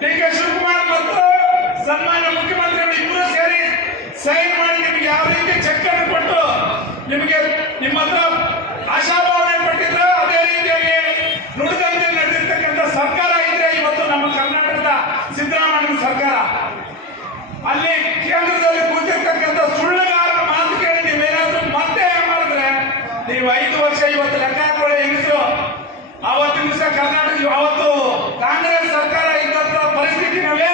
D K Shivakumar ಮತ್ತು ಸನ್ಮಾನ್ಯ ಮುಖ್ಯಮಂತ್ರಿಗಳು ಇಬ್ಬರು ಸೇರಿ ಸೈನ್ ಮಾಡಿ ನಿಮ್ಗೆ ಯಾವ ರೀತಿ ಚೆಕ್ ಅನ್ನು ಕೊಟ್ಟು ನಿಮಗೆ ನಿಮ್ಮ ಹತ್ರ ಆಶಾಭಾವನೆ ಪಟ್ಟಿದ್ರು ಅದೇ ರೀತಿಯಾಗಿ ನುಡಿದಂತೆ ನಡೆದಿರ್ತಕ್ಕಂಥ ಸರ್ಕಾರ ಇದ್ರೆ ಇವತ್ತು ನಮ್ಮ ಕರ್ನಾಟಕದ ಸಿದ್ದರಾಮಯ್ಯ ಸರ್ಕಾರ. ಅಲ್ಲಿ ಕೇಂದ್ರದಲ್ಲಿ ಕೂತಿರ್ತಕ್ಕಂಥ ಸುಳ್ಳುಗಾರರ ಮಾತು ಕೇಳಿ ನೀವೇನಾದ್ರೂ ಮತ್ತೆ ಏನ್ ಮಾಡಿದ್ರೆ ನೀವು ಐದು ವರ್ಷ ಇವತ್ತು ಲೆಕ್ಕ ಹಾಕೊಳ್ಳಿ ಹೆಂಗಸರು ಅವತ್ತು ದಿವಸ ಕರ್ನಾಟಕ ಅವತ್ತು ಕಾಂಗ್ರೆಸ್ ಸರ್ಕಾರ ಇದ್ದಂತ ಪರಿಸ್ಥಿತಿನಲ್ಲಿ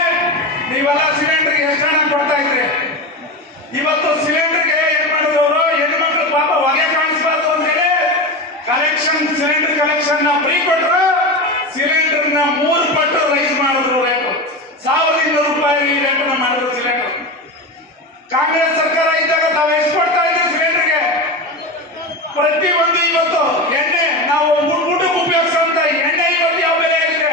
ನೀವೆಲ್ಲ ಸಿಲಿಂಡರ್ಗೆ ಹಣ ಕೊಡ್ತಾ ಇದ್ರಿ? ಇವತ್ತು ಸಿಲಿಂಡರ್ಗೆ ಏನ್ ಮಾಡಿದ್ರು ಅವರು? ಹೆಣ್ಮಕ್ಳು ಪಾಪ ಹೊಗೆ ಅಂತ ಹೇಳಿ ಕಲೆಕ್ಷನ್ ಸಿಲಿಂಡರ್ ಕಲೆಕ್ಷನ್ನ ಫ್ರೀ ಕೊಟ್ಟರು ಸಿಲಿಂಡರ್ನ ಮೂರು ಪಟ್ಟು ರೈಸ್ ಮಾಡಿದ್ರು ರೇಟು ಸಾವಿರದ ಇನ್ನೂರು ರೂಪಾಯಿ ರೇಟನ್ನ ಮಾಡಿದ್ರು ಸಿಲಿಂಡರ್ ಕಾಂಗ್ರೆಸ್ ಸರ್ಕಾರ ಇದ್ದಾಗ ತಾವು ಎಷ್ಟು ಕೊಡ್ತಾ ಇದ್ರಿ ಸಿಲಿಂಡರ್ಗೆ ಪ್ರತಿ ಒಂದು ಇವತ್ತು ಎಣ್ಣೆ ನಾವು ಊಟ- ಊಟಕ್ಕೆ ಉಪಯೋಗಿಸುವಂತ ಎಣ್ಣೆ ಇವತ್ತು ಯಾವ ಬೆಲೆ ಆಗಿದೆ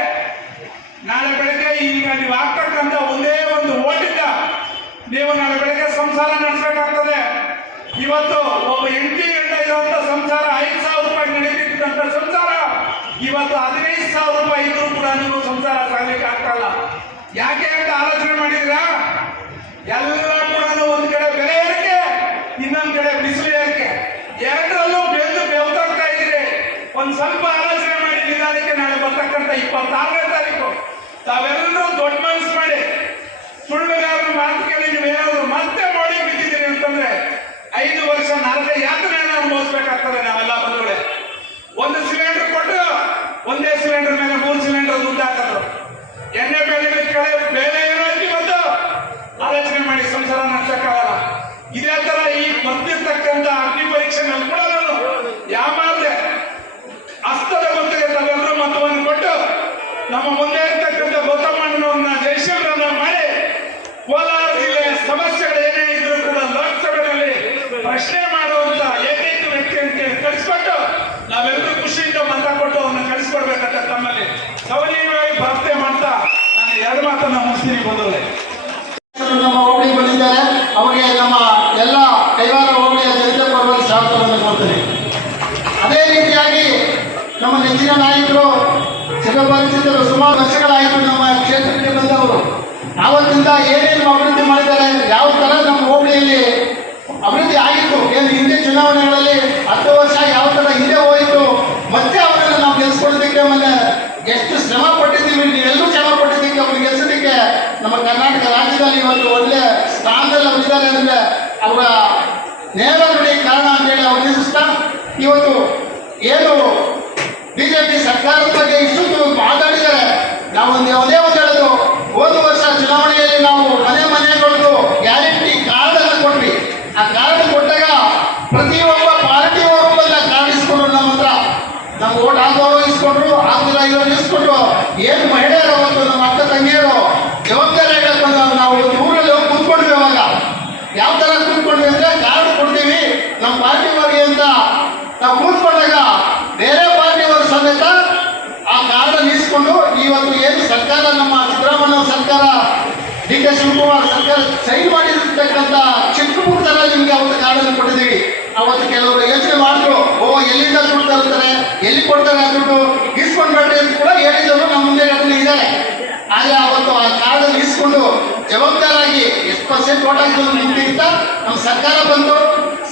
ನಾಳೆ ಬೆಳಗ್ಗೆ ಈಗ ನೀವು ಹಾಕ್ತಕ್ಕಂಥ ಒಂದೇ ಒಂದು ಓಟಿಂದ ನೀವು ನಾಳೆ ಬೆಳಗ್ಗೆ ಸಂಸಾರ ನಡೆಸಬೇಕಾಗ್ತದೆ. ಇವತ್ತು ಒಬ್ಬ ಎಂಟಿ ಗಂಟೆ ಇರುವಂತ ಸಂಸಾರ ಐದು ಸಾವಿರ ರೂಪಾಯಿ ನಡೀತಿದ್ದಂತ ಸಂಸಾರ. ಇವತ್ತು ಹದಿನೈದು ಸಾವಿರ ರೂಪಾಯಿ ಇದ್ರೂ ಕೂಡ ನೀವು ಸಂಸಾರ ಸಾಗಲಿಕ್ಕೆ ಆಗ್ತಲ್ಲ ಯಾಕೆ ಅಂತ ಆಲೋಚನೆ ಮಾಡಿದ್ರಾ ಎಲ್ಲ ಕೂಡ ಒಂದ್ ಕಡೆ ಬೆಲೆ ಏರಿಕೆ, ಇನ್ನೊಂದ್ ಕಡೆ ಬಿಸಿಲು ಏರಿಕೆ. ಎರಡರಲ್ಲೂ ಬೆಂದು ಬೆವತಾಗ್ತಾ ಇದ್ದೀರಿ. ಒಂದ್ ಸ್ವಲ್ಪ ಆಲೋಚನೆ ಮಾಡಿ ನಿಧಾನಕ್ಕೆ ನಾಳೆ ಬರ್ತಕ್ಕಂಥ ಇಪ್ಪತ್ತಾರನೇ ತಾರೀಕು. ತಾವೆಲ್ಲರೂ ದೊಡ್ಡ ಮನಸ್ಸು ಮಾಡಿ சொல்லுகிற வார்த்தைகளை வேற ஒரு மத்த ಅದೇ ರೀತಿಯಾಗಿ ನಮ್ಮ ನೆಚ್ಚಿನ ನಾಯಕರು ಚಿರಪರಿಚಿತರು ಸುಮಾರು ವರ್ಷಗಳಾಯಿತು ನಮ್ಮ ಕ್ಷೇತ್ರಕ್ಕೆ ಬಂದವರು. ಆವತ್ತಿಂದ ಏನೇನು ಅಭಿವೃದ್ಧಿ ಮಾಡಿದ್ದಾರೆ, ಯಾವ ಥರ ನಮ್ಮ ಹೋಬಳಿಯಲ್ಲಿ ಅಭಿವೃದ್ಧಿ ಆಗಿತ್ತು, ಏನು ಹಿಂದೆ ಚುನಾವಣೆಗಳಲ್ಲಿ ಹತ್ತು ವರ್ಷ ಯಾವ ಥರ ಹಿಂದೆ ಹೋಯಿತು, ಮತ್ತೆ ಅವರನ್ನು ನಾವು ಗೆಲ್ಸ್ಕೊಳ್ಳೋದಕ್ಕೆ ಮೊನ್ನೆ ಎಷ್ಟು ಶ್ರಮ ಪಟ್ಟಿದ್ದೀವಿ, ನೀವೆಲ್ಲರೂ ಶ್ರಮ ಪಟ್ಟಿದ್ದಕ್ಕೆ ಅವ್ರಿಗೆ ಗೆಲ್ಸೋದಕ್ಕೆ ನಮ್ಮ ಕರ್ನಾಟಕ ರಾಜ್ಯದಲ್ಲಿ ಒಂದು ಒಳ್ಳೆ ಸ್ಥಾನದಲ್ಲಿ ಅವರಿದ್ದಾರೆ ಅಂದರೆ ಅವರ ನೇರ ಕಾರಣ ಅಂತೇಳಿ ಅವ್ರು ನಿಲ್ಲಿಸ್ತಾ ಇವತ್ತು ಏನು ಬಿಜೆಪಿ ಸರ್ಕಾರದ ಬಗ್ಗೆ ಇಷ್ಟು ಮಾತಾಡಿದರೆ ನಾವು ಒಂದು ಒಂದೇ ಹೇಳೋದು, ಹೋದ ವರ್ಷ ಚುನಾವಣೆಯಲ್ಲಿ ನಾವು ಮನೆ ಮನೆಗಳದ್ದು ಗ್ಯಾರಂಟಿ ಕಾರ್ಡ್ ಅನ್ನು ಕೊಟ್ವಿ. ಆ ಕಾರ್ಡ್ ಕೊಟ್ಟಾಗ ಪ್ರತಿಯೊಬ್ಬ ಪಾರ್ಟಿಯವರು ಬಂದ ಕಾರ್ಡ್ ಇಸ್ಕೊಂಡ್ರು ನಮ್ಮ ಹತ್ರ ನಮ್ಮ ಓಟ್ ಹಾಕೋರು ಇಸ್ಕೊಂಡ್ರು ಆಗಿಲ್ಲ ಇವರು ಇಸ್ಕೊಂಡ್ರು. ಏನು ಮಹಿಳೆಯರು ಅವತ್ತು ನಮ್ಮ ಅಕ್ಕ ತಂಗಿಯರು ಜವಾಬ್ದಾರಿ ಹೇಳ್ಕೊಂಡು ನಾವು ಊರಲ್ಲಿ ಹೋಗಿ ಕೂತ್ಕೊಂಡ್ವಿ ಅವಾಗ ಯಾವ ಥರ ಕೂತ್ಕೊಂಡ್ವಿ ಅಂದ್ರೆ ಕಾರ್ಡ್ ಕೊಡ್ತೀವಿ ನಮ್ಮ ಪಾರ್ಟಿಯವರಿಗೆ ಅಂತ ನಾವು ಕೂತ್ಕೊಂಡಾಗ ಬೇರೆ ಪಾರ್ಟಿಯವರು ಸಮೇತ ಆ ಕಾರ್ಡನ್ನು ಇಸ್ಕೊಂಡು ಇವತ್ತು ಏನು ಸರ್ಕಾರ ನಮ್ಮ ಸಿದ್ದರಾಮಯ್ಯ ಸರ್ಕಾರ, ಡಿ ಕೆ ಶಿವಕುಮಾರ್ ಸರ್ಕಾರ ಸೈನ್ ಮಾಡಿರ್ತಕ್ಕಂಥ ಚಿಕ್ಕ ಪುಟ್ಟರ ನಿಮಗೆ ಅವತ್ತು ಕಾರ್ಡನ್ನು ಕೊಟ್ಟಿದ್ದೀವಿ. ಅವತ್ತು ಕೆಲವರು ಯೋಚನೆ ಮಾಡಿದ್ರು, ಓ, ಎಲ್ಲಿಂದ ದುಡ್ಡು ತರ್ತಾರೆ, ಎಲ್ಲಿ ಕೊಡ್ತಾರೆ ದುಡ್ಡು ಇಸ್ಕೊಂಡ್ಬೇಡ್ರಿ ಅಂತ ಕೂಡ ಹೇಳಿದ್ರು, ನಮ್ಮ ಮುಂದೆ ಇದ್ದಾರೆ. ಆದರೆ ಅವತ್ತು ಆ ಕಾರ್ಡನ್ನು ಇಸ್ಕೊಂಡು ಜವಾಬ್ದಾರಾಗಿ ಎಷ್ಟು ಪರ್ಸೆಂಟ್ ಓಟ್ ಹಾಕಿದ್ರು ನಿಮ್ಗಿಂತ? ನಮ್ಮ ಸರ್ಕಾರ ಬಂತು.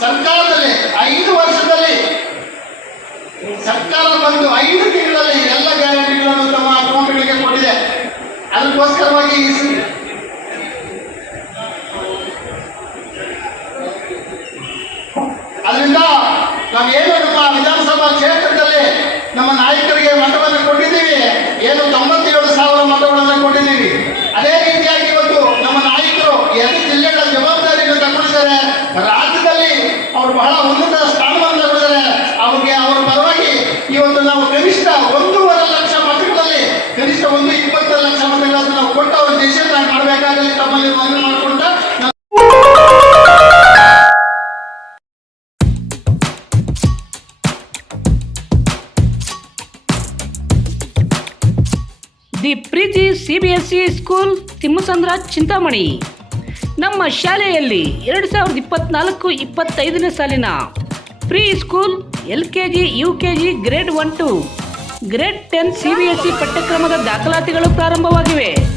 ಸರ್ಕಾರದಲ್ಲಿ ಐದು ವರ್ಷದಲ್ಲಿ ಸರ್ಕಾರ ಬಂದು ಐದು ಅದಕ್ಕೋಸ್ಕರವಾಗಿ ಅದರಿಂದ ನಾವೇನು ನಮ್ಮ ವಿಧಾನಸಭಾ ಕ್ಷೇತ್ರದಲ್ಲಿ ನಮ್ಮ ನಾಯಕರಿಗೆ ಮತವನ್ನು ಕೊಟ್ಟಿದ್ದೀವಿ. ಏನು ತೊಂಬತ್ತೇಳು ಸಾವಿರ ಮತಗಳನ್ನು ಕೊಟ್ಟಿದ್ದೀವಿ. ಅದೇ ರೀತಿಯಾಗಿ ಇವತ್ತು ನಮ್ಮ ನಾಯಕರು ಎರಡು ಜಿಲ್ಲೆಗಳ ಜವಾಬ್ದಾರಿಯನ್ನು ತಗೊಂಡಿದ್ದಾರೆ ರಾಜ್ಯದಲ್ಲಿ ಅವರು ಬಹಳ ಉನ್ನತ ಸ್ಥಾನವನ್ನು ತಗೊಂಡಿದ್ದಾರೆ ಅವ್ರಿಗೆ ಅವರ ಪರವಾಗಿ ಇವತ್ತು ನಾವು ಕನಿಷ್ಠ ಒಂದೂವರೆ ಲಕ್ಷ ಮತಗಳಲ್ಲಿ ಕನಿಷ್ಠ ಒಂದು ಇಪ್ಪತ್ತು ಲಕ್ಷ ಮತಗಳನ್ನು ನಾವು ಕೊಟ್ಟು ಅವ್ರ ದೇಶದ ತಮ್ಮಲ್ಲಿ ಮನವಿ the Preeti CBSE school Thimmasandra Chintamani. ನಮ್ಮ ಶಾಲೆಯಲ್ಲಿ ಎರಡು ಸಾವಿರದ ಇಪ್ಪತ್ನಾಲ್ಕು ಇಪ್ಪತ್ತೈದನೇ ಸಾಲಿನ preschool LKG, UKG grade one two. Grade ten CBSE ಪಠ್ಯಕ್ರಮದ ದಾಖಲಾತಿಗಳು ಪ್ರಾರಂಭವಾಗಿವೆ.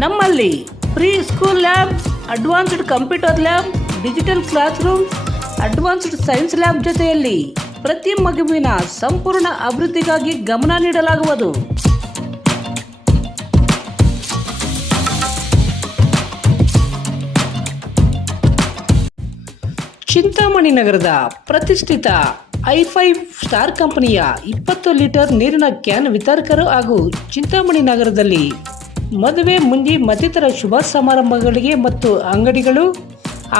ನಮ್ಮಲ್ಲಿ preschool lab, advanced computer lab, digital classroom advanced science lab ಜೊತೆಯಲ್ಲಿ ಪ್ರತಿ ಮಗುವಿನ ಸಂಪೂರ್ಣ ಅಭಿವೃದ್ಧಿಗಾಗಿ ಗಮನ ನೀಡಲಾಗುವುದು. ಚಿಂತಾಮಣಿ ನಗರದ ಪ್ರತಿಷ್ಠಿತ ಐ ಫೈವ್ ಸ್ಟಾರ್ ಕಂಪನಿಯ ಇಪ್ಪತ್ತು ಲೀಟರ್ ನೀರಿನ ಕ್ಯಾನ್ ವಿತರಕರು ಹಾಗೂ ಚಿಂತಾಮಣಿ ನಗರದಲ್ಲಿ ಮದುವೆ ಮುಂಜಿ ಮತ್ತಿತರ ಶುಭ ಸಮಾರಂಭಗಳಿಗೆ ಮತ್ತು ಅಂಗಡಿಗಳು,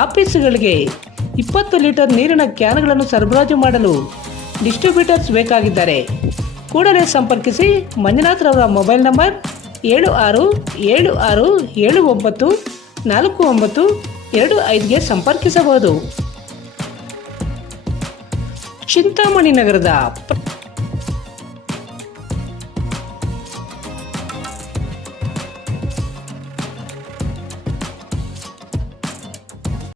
ಆಫೀಸ್ಗಳಿಗೆ ಇಪ್ಪತ್ತು ಲೀಟರ್ ನೀರಿನ ಕ್ಯಾನ್ಗಳನ್ನು ಸರಬರಾಜು ಮಾಡಲು ಡಿಸ್ಟ್ರಿಬ್ಯೂಟರ್ಸ್ ಬೇಕಾಗಿದ್ದಾರೆ. ಕೂಡಲೇ ಸಂಪರ್ಕಿಸಿ ಮಂಜುನಾಥ್ ಅವರ ಮೊಬೈಲ್ ನಂಬರ್ ಏಳು ಆರು ಏಳು ಆರು ಏಳು ಒಂಬತ್ತು ನಾಲ್ಕು ಒಂಬತ್ತು ಎರಡು ಐದುಗೆ ಸಂಪರ್ಕಿಸಬಹುದು. ಚಿಂತಾಮಣಿ ನಗರದ